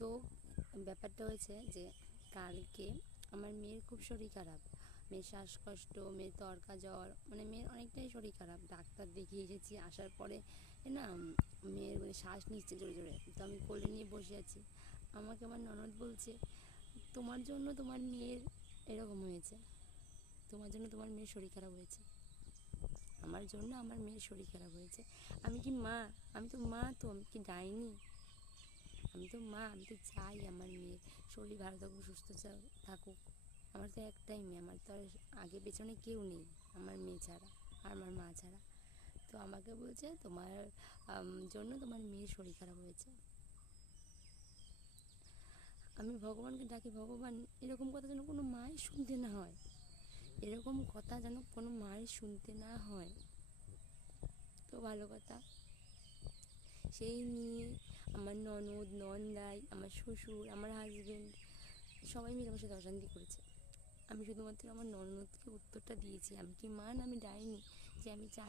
তো ব্যাপারটা হয়েছে যে কালকে আমার মেয়ের খুব শরীর খারাপ, মেয়ের শ্বাসকষ্ট, মেয়ের তরকা জ্বর, মানে মেয়ের অনেকটাই শরীর খারাপ। ডাক্তার দেখিয়ে এসেছি, আসার পরে না মেয়ের মানে শ্বাস নিচ্ছে জোরে জোরে। তো আমি কোলে নিয়ে বসে আছি, আমাকে আমার ননদ বলছে তোমার জন্য তোমার মেয়ের এরকম হয়েছে, তোমার জন্য তোমার মেয়ের শরীর খারাপ হয়েছে, আমার জন্য আমার মেয়ের শরীর খারাপ হয়েছে। আমি কি মা? আমি তো মা, তো আমি কি ডাইনি? আমি তো মা, আমি তো চাই আমার মেয়ের শরীর ভালো থাকুক, সুস্থ থাকুক। আমার তো একটাই মেয়ে, আমার তো আর আগে পেছনে কেউ নেই আমার মেয়ে ছাড়া আর আমার মা ছাড়া। তো আমাকে বলছে তোমার জন্য তোমার মেয়ের শরীর খারাপ হয়েছে। আমি ভগবানকে ডাকি, ভগবান এরকম কথা যেন কোনো মায়ের শুনতে না হয়, এরকম কথা যেন কোনো মায়ের শুনতে না হয়। তো ভালো কথা, সেই নিয়ে আমার ননদ, নন্দাই, আমার শ্বশুর, আমার হাজবেন্ড সবাই মিলে আমার সাথে অশান্তি করেছে। আমি শুধুমাত্র আমার ননদকে উত্তরটা দিয়েছি আমি কি মা না আমি ডাইনি, যে আমি চাই